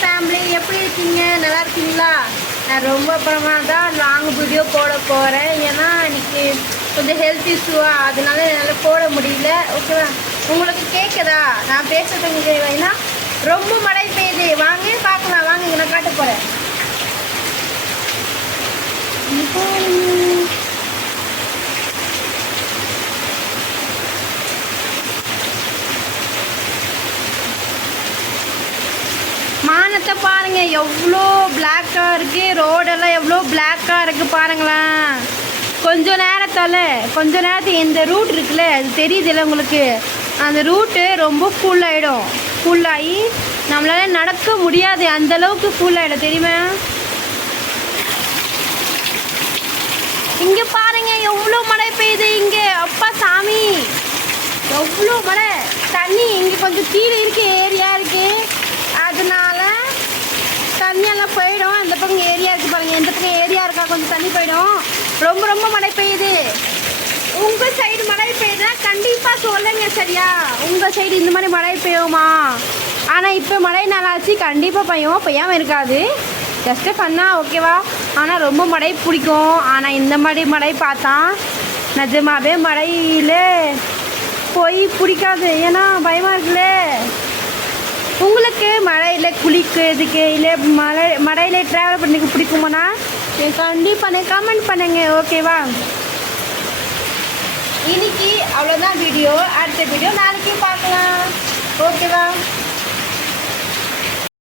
Family, எப்படி இருக்கீங்க? நல்லா இருக்கீங்களா? நான் ரொம்ப அப்புறமா தான் லாங் வீடியோ போட போகிறேன். ஏன்னா இன்னைக்கு கொஞ்சம் ஹெல்த் இஷ்யூவா, அதனால என்னால் போட முடியல. ஓகேவா? உங்களுக்கு கேட்குதா நான் பேசுறது? உங்களுக்கு ஏன்னா ரொம்ப மழை பெய்யுது. வாங்க பார்க்கலாம், வாங்க இங்கே நான் காட்ட போகிறேன். மானத்தை பாருங்க, எவ்வளோ பிளாக்காக இருக்கு. ரோடெல்லாம் எவ்வளோ பிளாக்காக இருக்கு பாருங்களேன். கொஞ்ச நேரத்துக்கு இந்த ரூட் இருக்குல்ல, அது தெரியுதுல்ல உங்களுக்கு, அந்த ரூட்டு ரொம்ப ஃபுல்லாகிடும். ஃபுல்லாகி நம்மளால நடக்க முடியாது, அந்தளவுக்கு ஃபுல்லாகிடும் தெரியுமா? இங்கே பாருங்க எவ்வளோ மழை பெய்யுது இங்கே. அப்பா சாமி, எவ்வளோ மழை. தண்ணி இங்கே கொஞ்சம் கீழே இருக்கு, ஏரியா இருக்கு, அதனால தண்ணியெல்லாம் போயிடும். அந்த பக்கம் ஏரியா இருக்குது பாருங்கள், எந்த பக்கம் ஏரியா இருக்கா கொஞ்சம் தண்ணி போயிடும். ரொம்ப ரொம்ப மழை பெய்யுது. உங்கள் சைடு மழை பெய்யுதுன்னா கண்டிப்பாக சொல்லுங்க சரியா? உங்கள் சைடு இந்த மாதிரி மழை பெய்யுமா? ஆனால் இப்போ மழை நாளாச்சு, கண்டிப்பாக பெய்யாமல் இருக்காது. ஜஸ்ட்டு பண்ணா ஓகேவா? ஆனால் ரொம்ப மழை பிடிக்கும். ஆனால் இந்த மாதிரி மழை பார்த்தா நிஜமாவே மழையில் போய் பிடிக்காது. ஏன்னா பயமாக இருக்குல்ல. உங்களுக்கு மழையில் குளிக்கிறதுக்கு இல்லை மழையில் ட்ராவல் பண்ணி பிடிக்குமாண்ணா? கண்டிப்பாக கமெண்ட் பண்ணுங்க ஓகேவா? இன்னைக்கு அவ்வளோதான் வீடியோ. அடுத்த வீடியோ நாளைக்கு பார்க்கலாம் ஓகேவா?